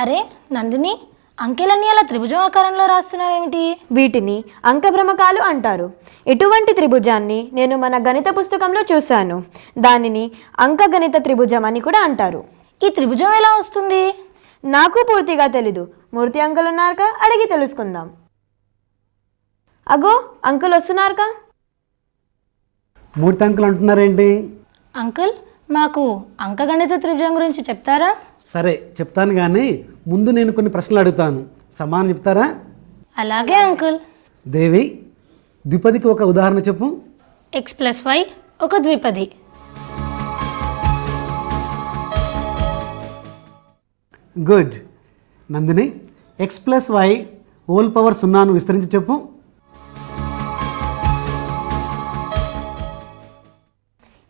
అరే నందిని, అంకెలన్నీ అలా త్రిభుజం ఆకారంలో రాస్తున్నావేమిటి? వీటిని అంకభ్రమకాలు అంటారు. ఇటువంటి త్రిభుజాన్ని నేను మన గణిత పుస్తకంలో చూశాను. దానిని అంకగణిత త్రిభుజం అని కూడా అంటారు. ఈ త్రిభుజం ఎలా వస్తుంది? నాకు పూర్తిగా తెలీదు. మూర్తి అంకుల్ ఉన్నారుగా, అడిగి తెలుసుకుందాం. అగో అంకుల్ వస్తున్నారుగా. మూర్తి అంకుల్ అంటున్నారేంటి? అంకుల్, మాకు అంకగణిత త్రిభుజం గురించి చెప్తారా? సరే చెప్తాను, కానీ ముందు నేను కొన్ని ప్రశ్నలు అడుగుతాను, సమానం చెప్తారా? అలాగే అంకుల్. దేవి, ద్విపదికి ఒక ఉదాహరణ చెప్పు. x+y ఒక ద్విపది. Good. Nandini, x+y whole power 0ను విస్తరించి చెప్పు.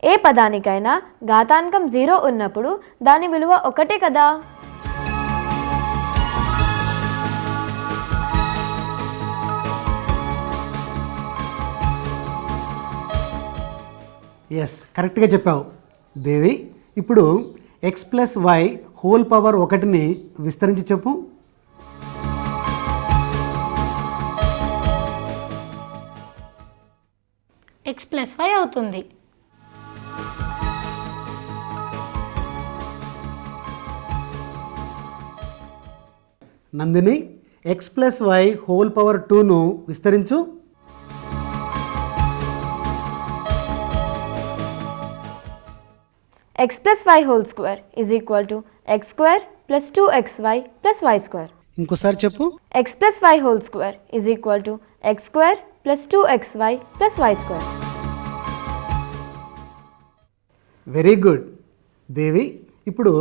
ఏ పదానికైనా ఘాతాంకం 0 ఉన్నప్పుడు దాని విలువ 1 కదా. ఎస్, కరెక్ట్గా చెప్పావు దేవి. ఇప్పుడు x+y హోల్ పవర్ 1ని విస్తరించి చెప్పు. x+y అవుతుంది. నందిని, x+y హోల్ పవర్ 2ను విస్తరించు. x+y whole square is equal to x² + 2xy + y². ఇంకోసారి చెప్పు. x+y whole square is equal to x² + 2xy + y². Very good Devi. ఇప్పుడు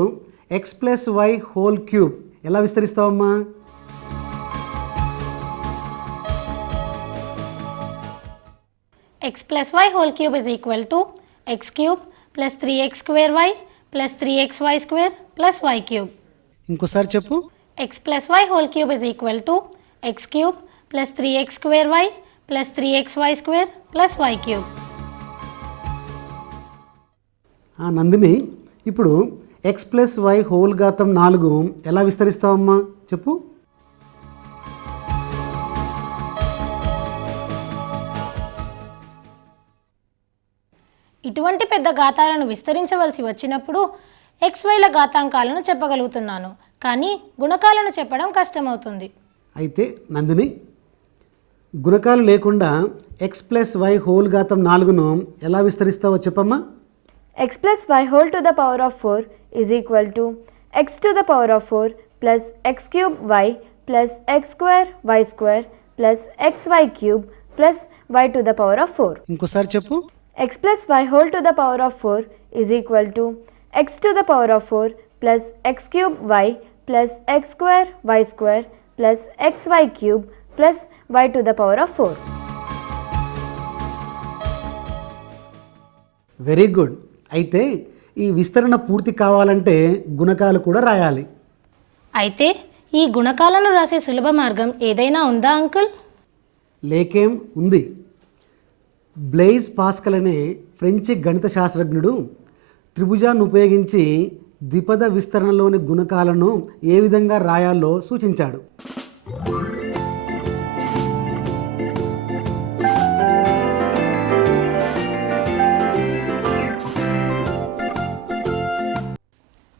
x+y హోల్ క్యూబ్ ఎలా విస్తరిస్తావమ్మా? x+y whole cube is equal to x³ + 3x² + 3xy² + y³ ఇంకోసారి చెప్పు. x+y whole cube is equal to x³ + 3x² + 3xy² + y³. Nandini, ఇప్పుడు x+y whole ఘాతం 4 ఎలా విస్తరిస్తావమ్మా? చెప్పు. ఇటువంటి పెద్ద ఘాతాలను విస్తరించవలసి వచ్చినప్పుడు xyల ఘాతాంకాలను చెప్పగలుగుతున్నాను, కానీ గుణకాలను చెప్పడం కష్టమవుతుంది. అయితే నందిని, గుణకాలు లేకుండా x+y హోల్ ఘాతం 4ను ఎలా విస్తరిస్తావో చెప్పమ్మా. x+y whole to the power of 4 is equal to x to the power of 4 + x³ y + x² y² + xy³ + y to the power of 4. ఇంకోసారి చెప్పు. x+y whole to the power of 4 is equal to x to the power of 4 + x³ y + x² y² + xy³ + y to the power of 4. Very good. అయితే ఈ విస్తరణ పూర్తి కావాలంటే గుణకాలు కూడా రాయాలి. అయితే ఈ గుణకాలను రాసే సులభ మార్గం ఏదైనా ఉందా అంకుల్? లేకేం ఉంది. బ్లెయిజ్ పాస్కల్ అనే ఫ్రెంచి గణిత శాస్త్రజ్ఞుడు త్రిభుజాన్ని ఉపయోగించి ద్విపద విస్తరణలోని గుణకాలను ఏ విధంగా రాయాలో సూచించాడు.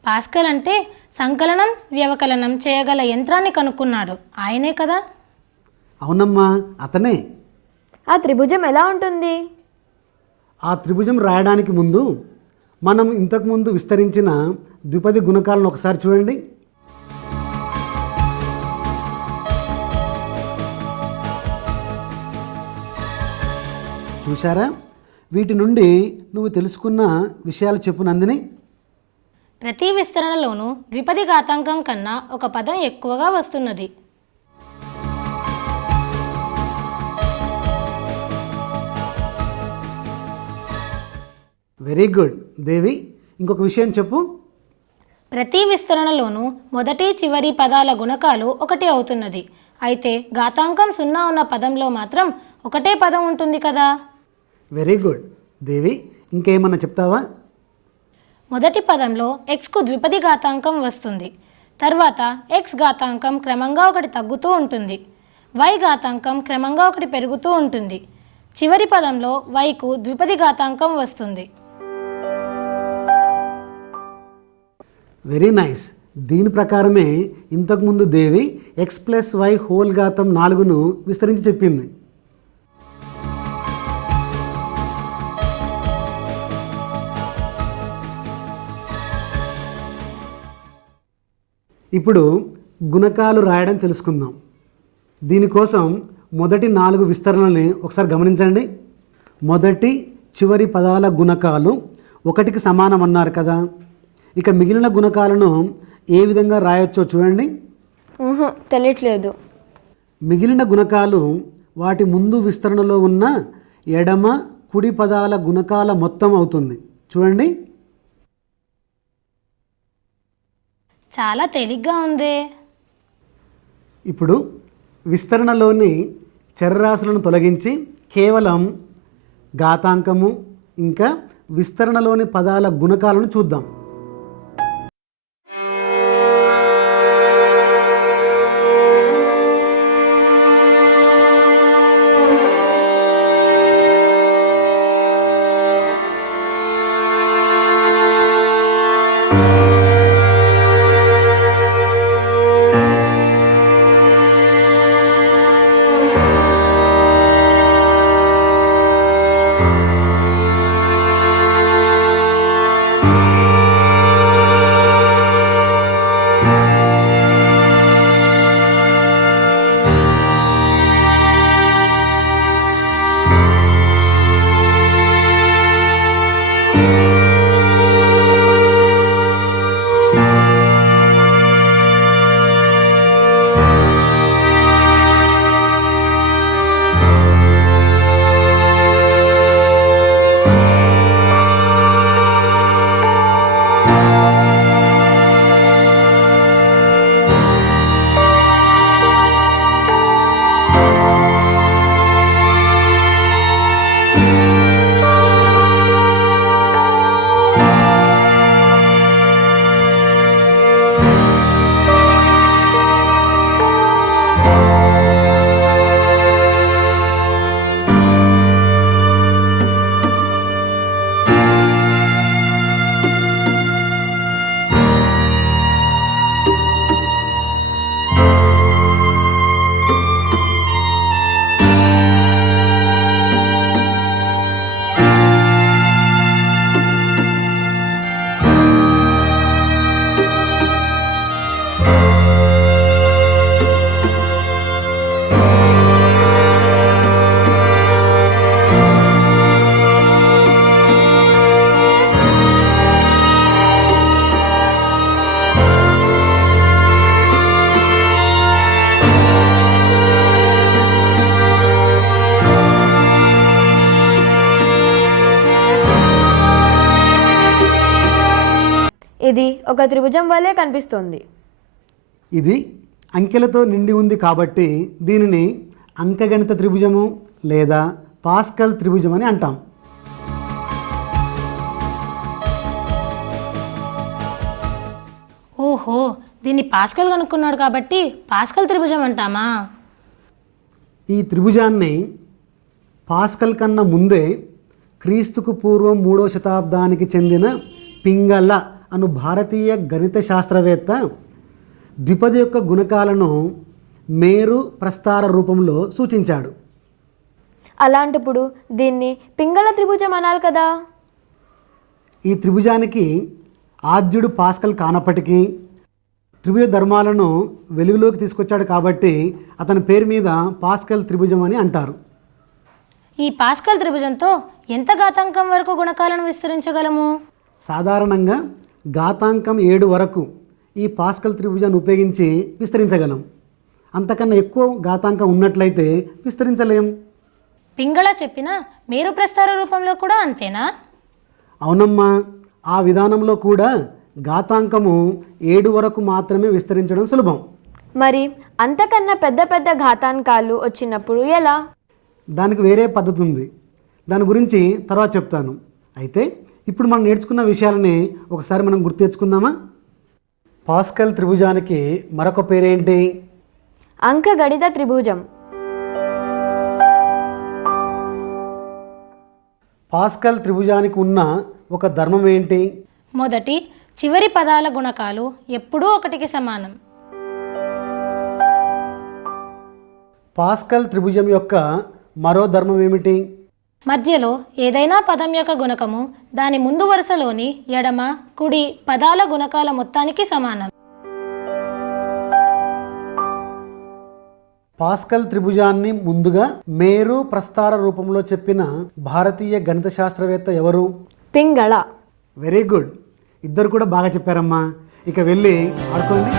పాస్కల్ అంటే సంకలనం వ్యవకలనం చేయగల యంత్రాన్ని కనుక్కున్నాడు ఆయనే కదా? అవునమ్మా, అతనే. ఆ త్రిభుజం ఎలా ఉంటుంది? ఆ త్రిభుజం రాయడానికి ముందు మనం ఇంతకుముందు విస్తరించిన ద్విపది గుణకాలను ఒకసారి చూడండి. చూసారా? వీటి నుండి నువ్వు తెలుసుకున్న విషయాలు చెప్పు నందిని. ప్రతి విస్తరణలోనూ ద్విపది ఘాతాంకం కన్నా ఒక పదం ఎక్కువగా వస్తున్నది. వెరీ గుడ్ దేవి. ఇంకొక విషయం చెప్పు. ప్రతి విస్తరణలోనూ మొదటి చివరి పదాల గుణకాలు 1 అవుతున్నది. అయితే ఘాతాంకం 0 ఉన్న పదంలో మాత్రం ఒకటే పదం ఉంటుంది కదా? వెరీ గుడ్ దేవి. ఇంకేమన్నా చెప్తావా? మొదటి పదంలో xకు ద్విపది ఘాతాంకం వస్తుంది. తర్వాత x ఘాతాంకం క్రమంగా ఒకటి తగ్గుతూ ఉంటుంది, y ఘాతాంకం క్రమంగా ఒకటి పెరుగుతూ ఉంటుంది. చివరి పదంలో yకు ద్విపది ఘాతాంకం వస్తుంది. Very nice. దీని ప్రకారమే ఇంతకుముందు దేవి x+y^4ను విస్తరించి చెప్పింది. ఇప్పుడు గుణకాలు రాయడం తెలుసుకుందాం. దీనికోసం మొదటి 4 విస్తరణల్ని ఒకసారి గమనించండి. మొదటి చివరి పదాల గుణకాలు 1కి సమానం అన్నారు కదా. ఇక మిగిలిన గుణకాలను ఏ విధంగా రాయొచ్చో చూడండి. తెలియట్లేదు. మిగిలిన గుణకాలు వాటి ముందు విస్తరణలో ఉన్న ఎడమ కుడి పదాల గుణకాల మొత్తం అవుతుంది. చూడండి. చాలా తేలిగ్గా ఉందే. ఇప్పుడు విస్తరణలోని చరరాశులను తొలగించి కేవలం ఘాతాంకము ఇంకా విస్తరణలోని పదాల గుణకాలను చూద్దాం. ఇది ఒక త్రిభుజం వలె కనిపిస్తుంది. ఇది అంకెలతో నిండి ఉంది కాబట్టి దీనిని అంకగణిత త్రిభుజము లేదా పాస్కల్ త్రిభుజం అని అంటాం. ఓహో, దీన్ని పాస్కల్ కనుక్కున్నాడు కాబట్టి పాస్కల్ త్రిభుజం అంటామా? ఈ త్రిభుజాన్ని పాస్కల్ కన్నా ముందే క్రీస్తుకు పూర్వం 3వ శతాబ్దానికి చెందిన పింగళ అను భారతీయ గణిత శాస్త్రవేత్త ద్విపది యొక్క గుణకాలను మేరు ప్రస్తార రూపంలో సూచించాడు. అలాంటప్పుడు దీన్ని పింగళ త్రిభుజం అనాలి కదా. ఈ త్రిభుజానికి ఆద్యుడు పాస్కల్ కానప్పటికీ త్రిభుజ ధర్మాలను వెలుగులోకి తీసుకొచ్చాడు కాబట్టి అతని పేరు మీద పాస్కల్ త్రిభుజం అని అంటారు. ఈ పాస్కల్ త్రిభుజంతో ఎంత ఘాతాంకం వరకు గుణకాలను విస్తరించగలము? సాధారణంగా ఘాతాంకం 7 వరకు ఈ పాస్కల్ త్రిభుజాన్ని ఉపయోగించి విస్తరించగలం. అంతకన్నా ఎక్కువ ఘాతాంకం ఉన్నట్లయితే విస్తరించలేం. పింగళ చెప్పిన మేరు ప్రస్తార రూపంలో కూడా అంతేనా? అవునమ్మా, ఆ విధానంలో కూడా ఘాతాంకము 7 వరకు మాత్రమే విస్తరించడం సులభం. మరి అంతకన్నా పెద్ద పెద్ద ఘాతాంకాలు వచ్చినప్పుడు ఎలా? దానికి వేరే పద్ధతి ఉంది. దాని గురించి తర్వాత చెప్తాను. అయితే ఇప్పుడు మనం నేర్చుకున్న విషయాలని ఒకసారి మనం గుర్తు తెచ్చుకుందామా? పాస్కల్ త్రిభుజానికి మరొక పేరేంటి? అంకగణిత త్రిభుజం. పాస్కల్ త్రిభుజానికి ఉన్న ఒక ధర్మం ఏంటి? మొదటి చివరి పదాల గుణకాలు ఎప్పుడూ ఒకటికి సమానం. పాస్కల్ త్రిభుజం యొక్క మరో ధర్మం ఏమిటి? మధ్యలో ఏదైనా పదం యొక్క గుణకము దాని ముందు వరుసలోని ఎడమ కుడి పదాల గుణకాల మొత్తానికి సమానం. పాస్కల్ త్రిభుజాన్ని ముందుగా మేరు ప్రస్తార రూపంలో చెప్పిన భారతీయ గణిత శాస్త్రవేత్త ఎవరు? పింగళ. వెరీ గుడ్, ఇద్దరు కూడా బాగా చెప్పారమ్మా. ఇక వెళ్ళి ఆడుకోండి.